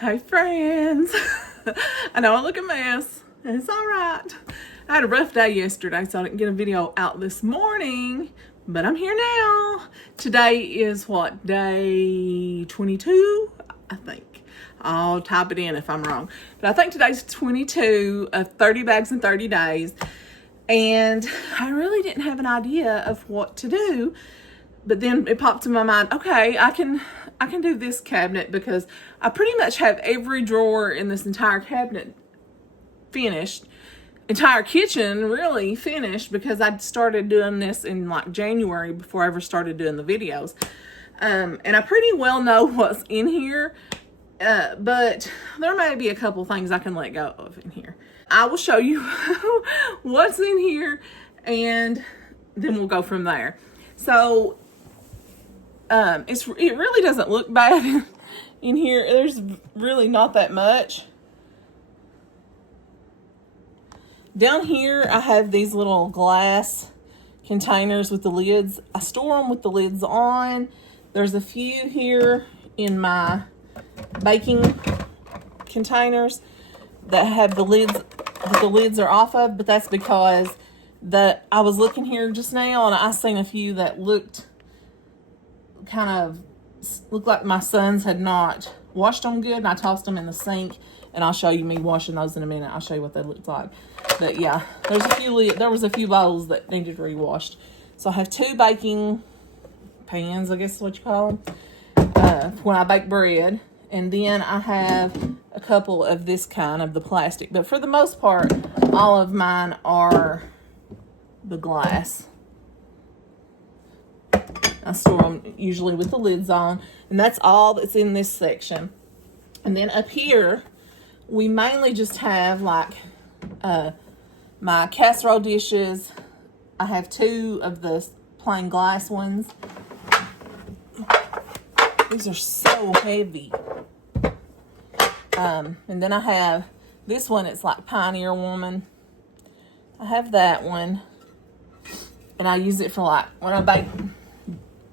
Hey friends. I know I look a mess. It's all right. I had a rough day yesterday, so I didn't get a video out this morning, but I'm here now. Today is what, day 22? I think. I'll type it in if I'm wrong. But I think today's 22 of 30 bags in 30 days. And I really didn't have an idea of what to do. But then it popped in my mind, okay, I can do this cabinet because I pretty much have every drawer in this entire cabinet finished. Entire kitchen really finished because I started doing this in like January before I ever started doing the videos. And I pretty well know what's in here, but there may be a couple things I can let go of in here. I will show you what's in here and then we'll go from there. So it really doesn't look bad in here. There's really not that much. Down here, I have these little glass containers with the lids. I store them with the lids on. There's a few here in my baking containers that have the lids are off of, but that's because I was looking here just now and I seen a few that looked like my sons had not washed them good, and I tossed them in the sink, and I'll show you me washing those in a minute. I'll show you what they looked like. But yeah, there was a few bowls that needed rewashed. So I have 2 baking pans, I guess is what you call them, when I bake bread. And then I have a couple of this kind of the plastic. But for the most part, all of mine are the glass. I store them usually with the lids on. And that's all that's in this section. And then up here, we mainly just have like my casserole dishes. I have 2 of the plain glass ones. These are so heavy. And then I have this one. It's like Pioneer Woman. I have that one. And I use it for like when I bake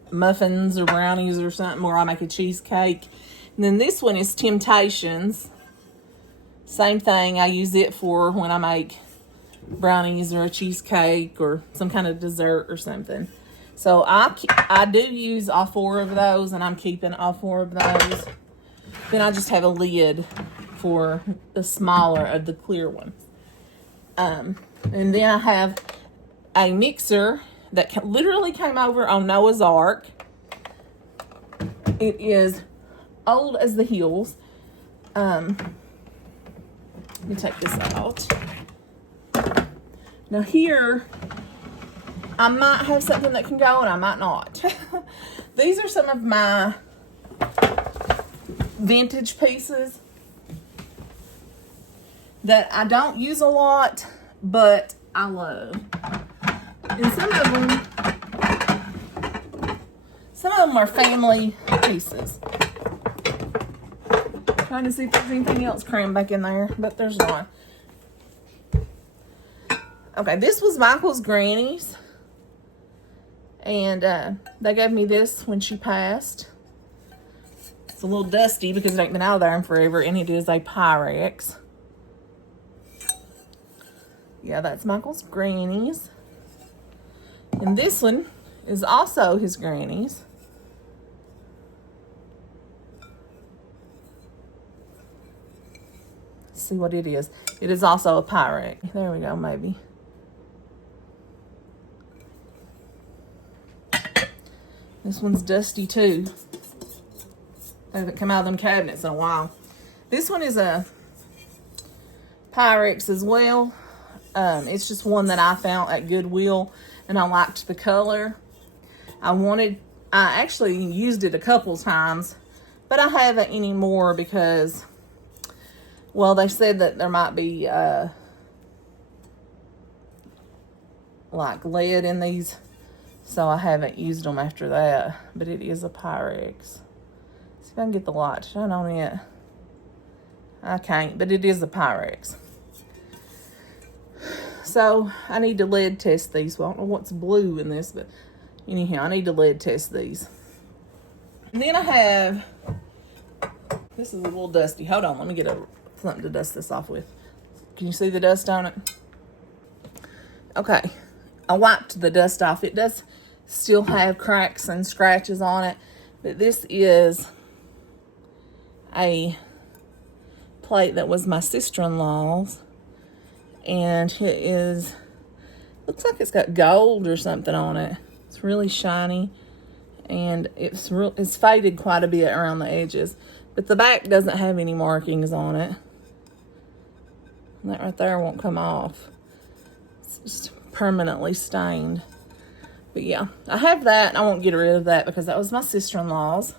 muffins or brownies or something, or I make a cheesecake. And then this one is Temptations. Same thing. I use it for when I make brownies or a cheesecake or some kind of dessert or something. So I do use all 4 of those, and I'm keeping all 4 of those. Then I just have a lid for the smaller of the clear one. And then I have a mixer that literally came over on Noah's Ark. It is old as the hills. Let me take this out. Now here, I might have something that can go and I might not. These are some of my vintage pieces that I don't use a lot, but I love. And some of them are family pieces. Trying to see if there's anything else crammed back in there, but there's not. Okay, this was Michael's granny's, and they gave me this when she passed. It's a little dusty because it ain't been out of there in forever, and it is a Pyrex. Yeah, that's Michael's granny's. And this one is also his granny's. Let's see what it is. It is also a Pyrex. There we go, maybe. This one's dusty too. I haven't come out of them cabinets in a while. This one is a Pyrex as well. It's just one that I found at Goodwill, and I liked the color. I actually used it a couple times, but I haven't anymore because, well, they said that there might be like lead in these, so I haven't used them after that. But it is a Pyrex. See if I can get the light to shine on it. I can't, but it is a Pyrex. So I need to lead test these. Well, I don't know what's blue in this, but anyhow, I need to lead test these. And then I have This is a little dusty. Hold on, let me get something to dust this off with. Can you see the dust on it? Okay, I wiped the dust off. It does still have cracks and scratches on it, but this is a plate that was my sister-in-law's, and it is, looks like it's got gold or something on it. It's really shiny, and it's faded quite a bit around the edges, but the back doesn't have any markings on it. And that right there won't come off. It's just permanently stained. But yeah, I have that, and I won't get rid of that because that was my sister-in-law's.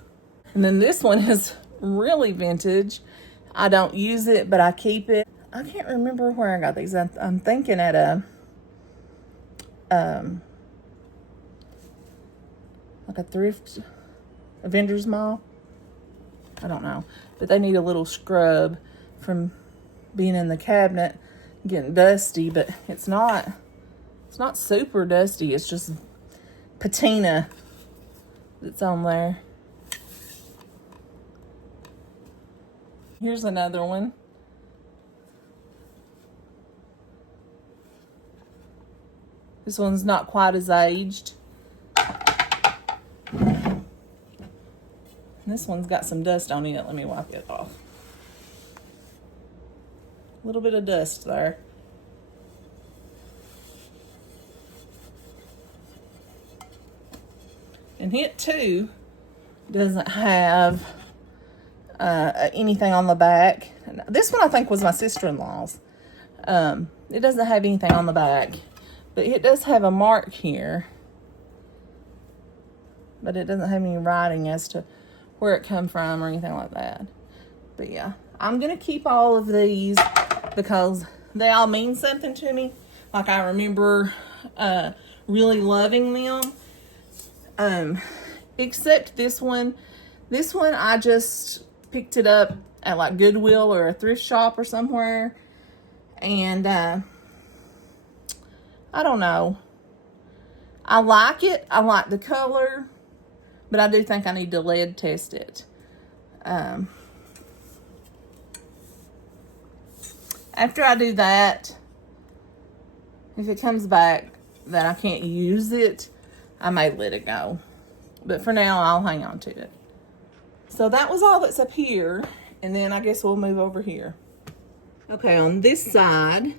And then this one is really vintage. I don't use it, but I keep it. I can't remember where I got these. I'm thinking at a like a thrift, a vendor's mall. I don't know, but they need a little scrub from being in the cabinet, getting dusty. But it's not super dusty. It's just patina that's on there. Here's another one. This one's not quite as aged. And this one's got some dust on it. Let me wipe it off. A little bit of dust there. And it too doesn't have anything on the back. This one I think was my sister-in-law's. It doesn't have anything on the back, but it does have a mark here, but it doesn't have any writing as to where it come from or anything like that. But yeah, I'm gonna keep all of these because they all mean something to me. Like, I remember really loving them. Except this one. This one I just picked it up at like Goodwill or a thrift shop or somewhere, and I don't know. I like it. I like the color, but I do think I need to lead test it. After I do that, if it comes back that I can't use it, I may let it go. But for now, I'll hang on to it. So that was all that's up here. And then I guess we'll move over here. Okay, on this side,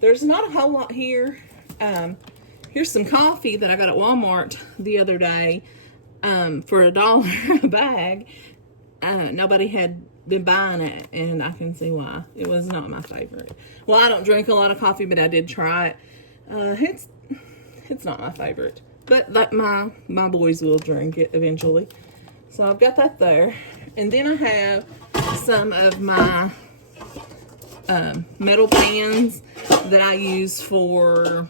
there's not a whole lot here. Here's some coffee that I got at Walmart the other day for $1 a bag. Nobody had been buying it, and I can see why. It was not my favorite. Well, I don't drink a lot of coffee, but I did try it. It's not my favorite, but like my boys will drink it eventually. So I've got that there. And then I have some of my metal pans that I use for,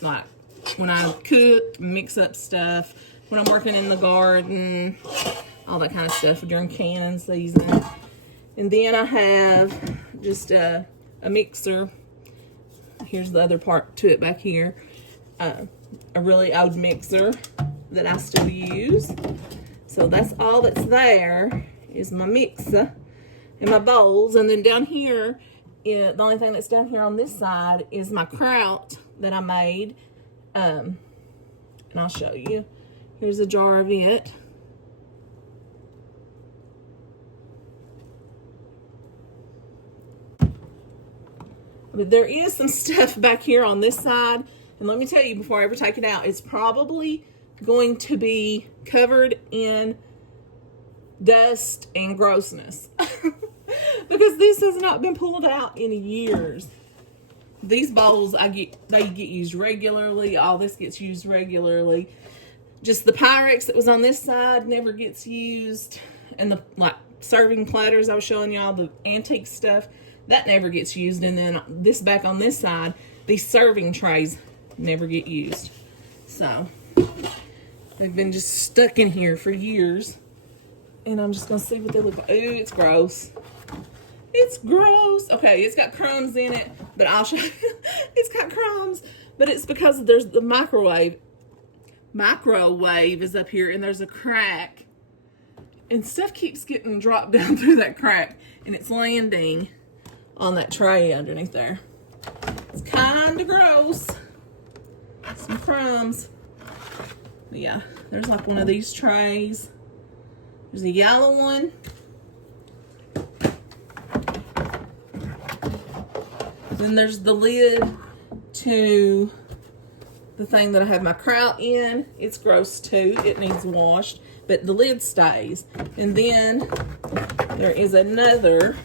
like, when I cook, mix up stuff, when I'm working in the garden, all that kind of stuff during canning season. And then I have just a mixer. Here's the other part to it back here. A really old mixer that I still use. So that's all that's there is my mixer and my bowls. And then down here, the only thing that's down here on this side is my kraut that I made. And I'll show you. Here's a jar of it. But there is some stuff back here on this side. And let me tell you, before I ever take it out, it's probably going to be covered in dust and grossness. Because this has not been pulled out in years. These bowls, they get used regularly. All this gets used regularly. Just the Pyrex that was on this side never gets used. And the, like, serving platters I was showing y'all, the antique stuff, that never gets used. And then this back on this side, these serving trays never get used. So they've been just stuck in here for years. And I'm just gonna see what they look like. Ooh, it's gross. It's gross. Okay, it's got crumbs in it, but I'll show you. It's got crumbs, but it's because there's the microwave. Microwave is up here, and there's a crack and stuff keeps getting dropped down through that crack, and it's landing on that tray underneath there. It's kind of gross. Some crumbs. But yeah, there's like one of these trays. There's a yellow one. Then there's the lid to the thing that I have my kraut in. It's gross too. It needs washed, but the lid stays. And then there is another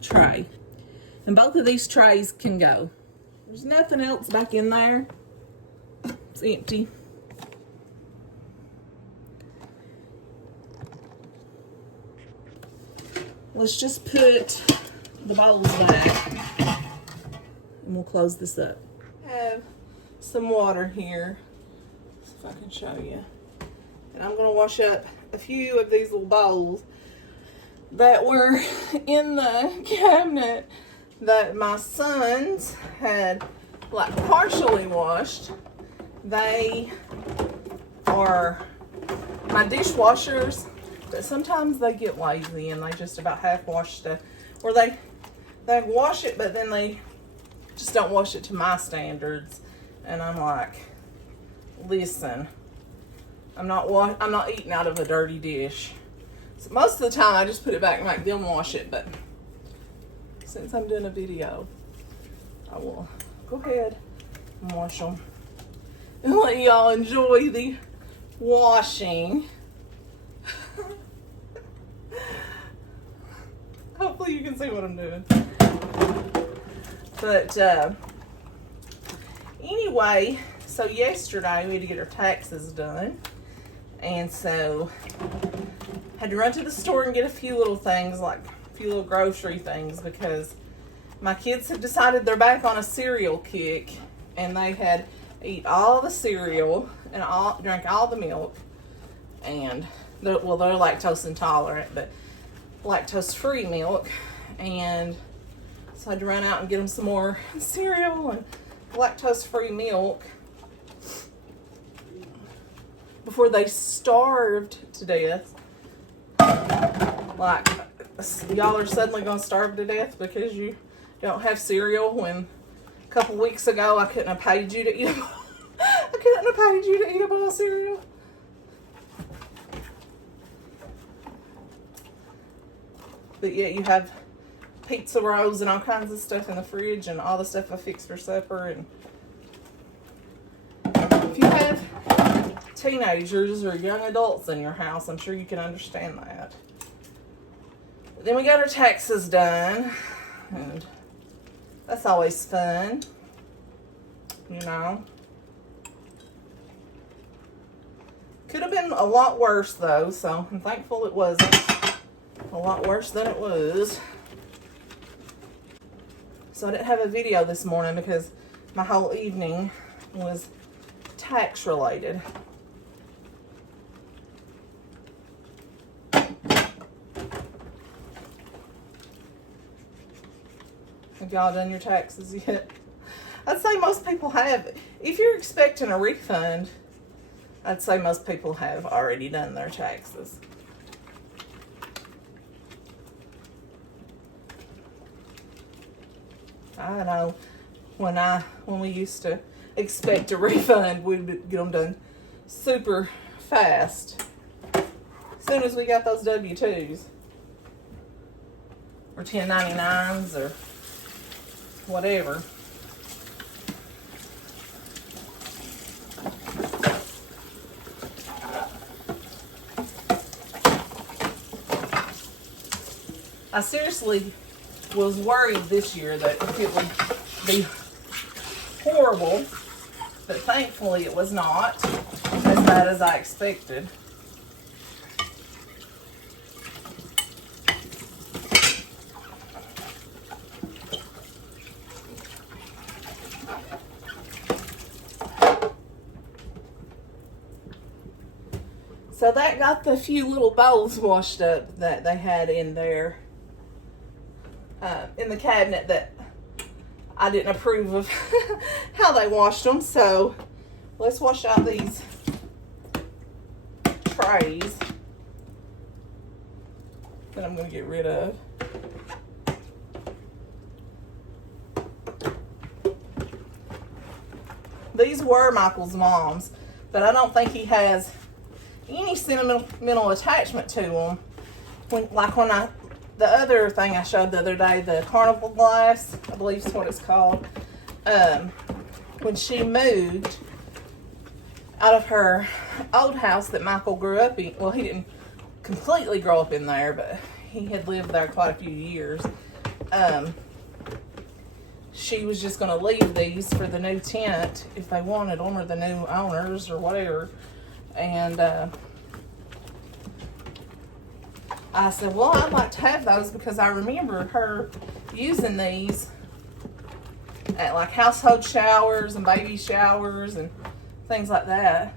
tray. And both of these trays can go. There's nothing else back in there. It's empty. Let's just put the bowls back and we'll close this up. I have some water here, so if I can show you. And I'm gonna wash up a few of these little bowls that were in the cabinet that my sons had like partially washed. They are my dishwashers, but sometimes they get lazy and they just about half wash stuff, or they wash it but then they just don't wash it to my standards. And I'm like, listen, I'm not eating out of a dirty dish. So most of the time I just put it back and make them wash it, but since I'm doing a video, I will go ahead and wash them and let y'all enjoy the washing. Hopefully you can see what I'm doing. But anyway, so yesterday we had to get our taxes done, and so had to run to the store and get a few little things, like a few little grocery things, because my kids have decided they're back on a cereal kick, and they had eat all the cereal and drank all the milk, and they're lactose intolerant, but lactose-free milk, and so I had to run out and get them some more cereal and lactose-free milk before they starved to death. Like, y'all are suddenly gonna starve to death because you don't have cereal, when a couple weeks ago I couldn't have paid you to eat a bowl of cereal. But yet you have pizza rolls and all kinds of stuff in the fridge, and all the stuff I fixed for supper. And if you have teenagers or young adults in your house, I'm sure you can understand that. But then we got our taxes done, and that's always fun, you know. Could have been a lot worse though, so I'm thankful it wasn't a lot worse than it was. So I didn't have a video this morning because my whole evening was tax related. Have y'all done your taxes yet? I'd say most people have. If you're expecting a refund, I'd say most people have already done their taxes. I know when we used to expect a refund, we'd get them done super fast as soon as we got those W-2s or 1099s or whatever. I seriously was worried this year that it would be horrible, but thankfully it was not as bad as I expected. So that got the few little bowls washed up that they had in there, in the cabinet, that I didn't approve of how they washed them. So let's wash out these trays. that I'm going to get rid of. These were Michael's mom's, but I don't think he has any sentimental attachment to them. The other thing I showed the other day, the carnival glass, I believe is what it's called. When she moved out of her old house that Michael grew up in, well, he didn't completely grow up in there, but he had lived there quite a few years. She was just going to leave these for the new tenant if they wanted them, or the new owners or whatever. And I said, well, I'd like to have those because I remember her using these at like household showers and baby showers and things like that.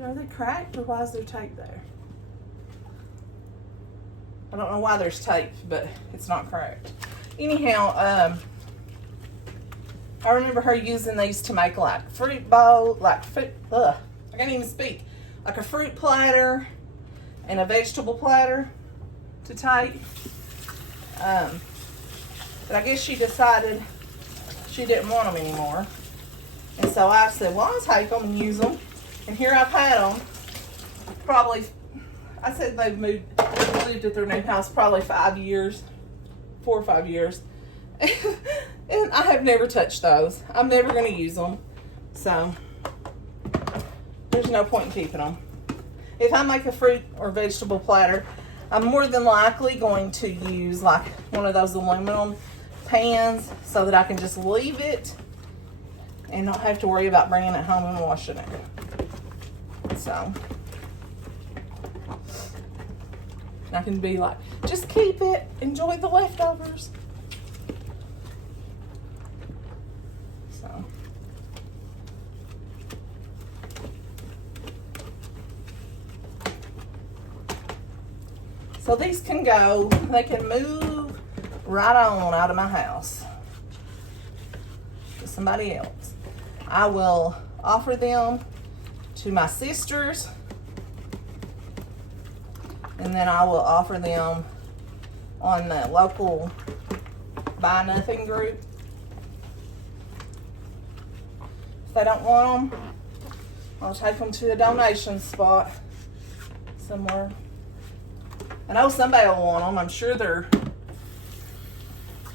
Are they cracked, or why is there tape there? I don't know why there's tape, but it's not cracked. Anyhow, I remember her using these to make like fruit bowl, I can't even speak, like a fruit platter and a vegetable platter to take. But I guess she decided she didn't want them anymore. And so I said, well, I'll take them and use them. And here I've had them probably, I said they've lived at their new house probably 5 years, 4 or 5 years. And I have never touched those. I'm never going to use them. So there's no point in keeping them. If I make a fruit or vegetable platter, I'm more than likely going to use like one of those aluminum pans so that I can just leave it and not have to worry about bringing it home and washing it. So I can be like, just keep it, enjoy the leftovers. So these can go, they can move right on out of my house to somebody else. I will offer them to my sisters, and then I will offer them on the local Buy Nothing group. If they don't want them, I'll take them to a donation spot somewhere. I know somebody will want them. I'm sure they're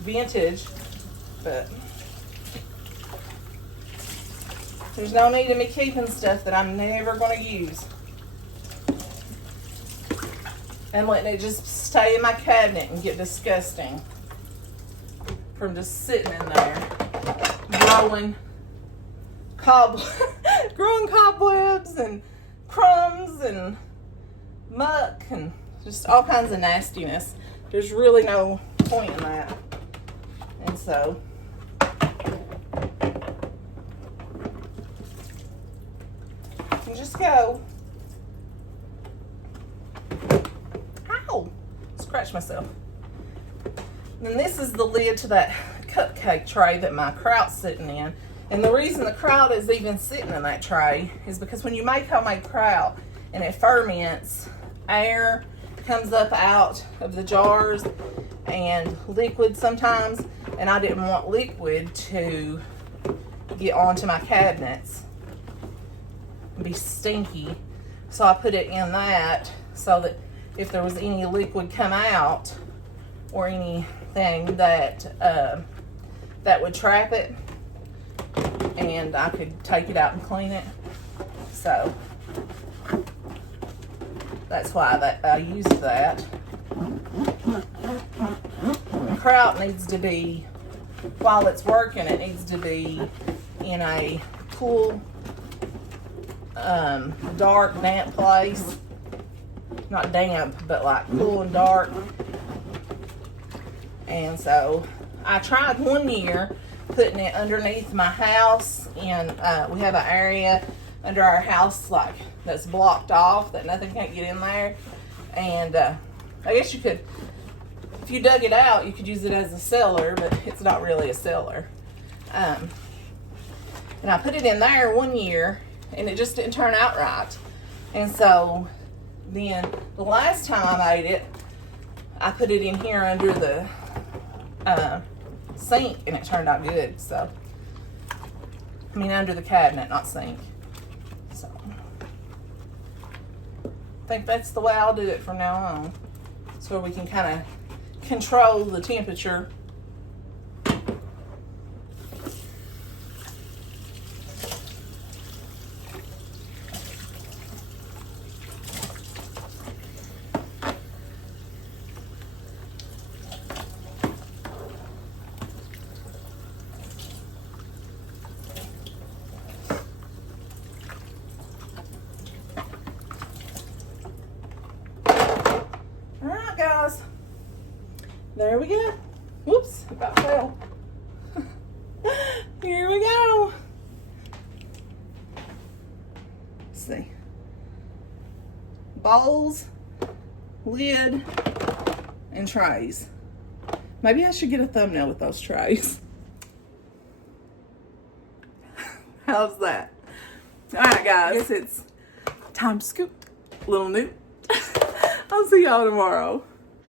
vintage, but there's no need in me keeping stuff that I'm never going to use and letting it just stay in my cabinet and get disgusting from just sitting in there growing cobwebs and crumbs and muck and just all kinds of nastiness. There's really no point in that. And so you just go. Ow! Scratch myself. And this is the lid to that cupcake tray that my kraut's sitting in. And the reason the kraut is even sitting in that tray is because when you make homemade kraut and it ferments, air comes up out of the jars and liquid sometimes, and I didn't want liquid to get onto my cabinets and be stinky, so I put it in that so that if there was any liquid come out or anything that that would trap it, and I could take it out and clean it. So that's why I use that. The kraut needs to be, while it's working, it needs to be in a cool, dark, damp place. Not damp, but like cool and dark. And so I tried one year putting it underneath my house, and we have an area under our house like that's blocked off that nothing can't get in there. And I guess you could, if you dug it out, you could use it as a cellar, but it's not really a cellar. And I put it in there one year, and it just didn't turn out right. And so then the last time I made it, I put it in here under the sink and it turned out good. So, I mean under the cabinet, not sink. So, I think that's the way I'll do it from now on. So we can kind of control the temperature. Guys, there we go. Whoops, about fell. Here we go. Let's see. Bowls, lid, and trays. Maybe I should get a thumbnail with those trays. How's that? All right, guys, it's time to scoop. Little new. I'll see y'all tomorrow.